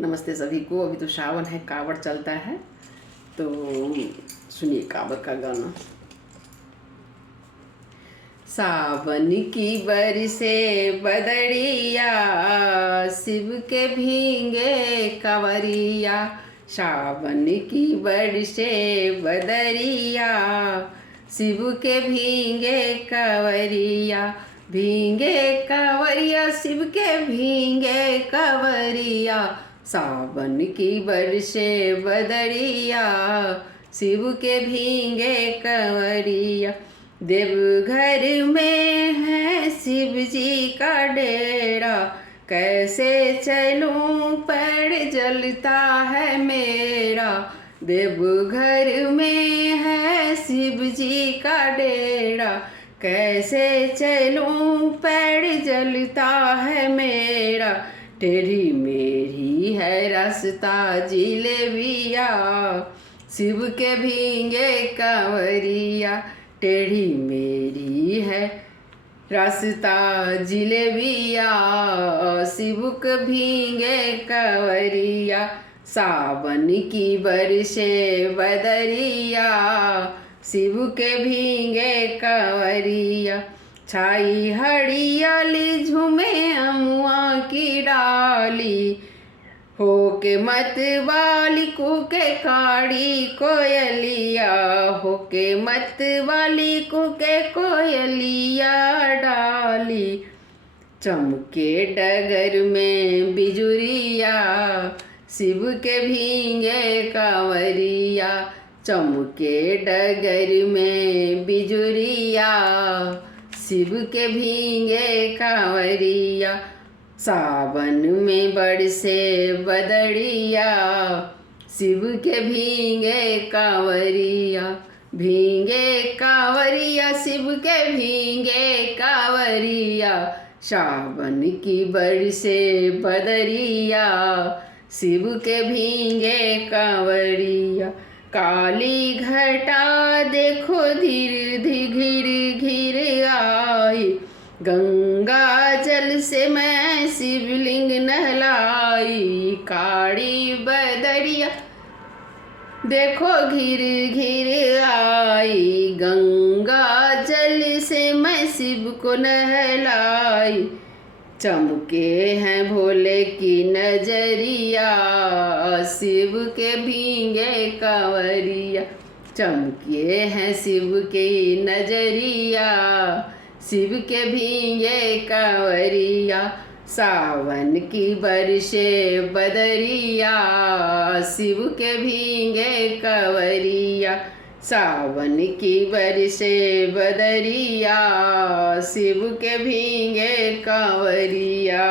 नमस्ते सभी को। अभी तो श्रावण है, कावड़ चलता है, तो सुनिए कावड़ का गाना। सावन की बरसे बदरिया, शिव के भींगे कंवरिया। सावन की बरसे बदरिया, शिव के भींगे कंवरिया। भींगे कंवरिया, शिव के भींगे कंवरिया। सावन की बरसे बदरिया, शिव के भींगे कंवरिया। देवघर में है शिव जी का डेरा, कैसे चलूं पैर जलता है मेरा। देवघर में है शिव जी का डेरा, कैसे चलूं पैर जलता है मेरा। टेढ़ी मेढ़ी है रास्ता जिलेबिया, शिव के भींगे कंवरिया। टेढ़ी मेढ़ी है रास्ता जिलेबिया, शिव के भींगे कंवरिया। सावन की बरसे बदरिया, शिव के भींगे कंवरिया। छाई हरियाली झूमे अमुआ की डाली, होके मत वाली कुके काड़ी कोयलिया। होके मत वाली कुके कोयलिया डाली। चमके डगर में बिजुरिया, शिव के भींगे कंवरिया। चमके डगर में बिजुरिया, शिव के भींगे कंवरिया। सावन में बरसे बदरिया, शिव के भींगे कंवरिया। भींगे कंवरिया, शिव के भींगे कंवरिया। सावन की बरसे बदरिया, शिव के भींगे कंवरिया। काली घटा देखो धीरे धीरे घिर आई, गंगा जल से मैं शिवलिंग नहलाई। काड़ी बदरिया देखो घिर घिर आई, गंगा जल से मैं शिव को नहलाई। चमके हैं भोले की नजरिया, शिव के भींगे कंवरिया। चमके हैं शिव की नजरिया, शिव के भींगे कंवरिया। सावन की बरसे बदरिया, शिव के भींगे कंवरिया। सावन की बरसे बदरिया, शिव के भींगे कंवरिया।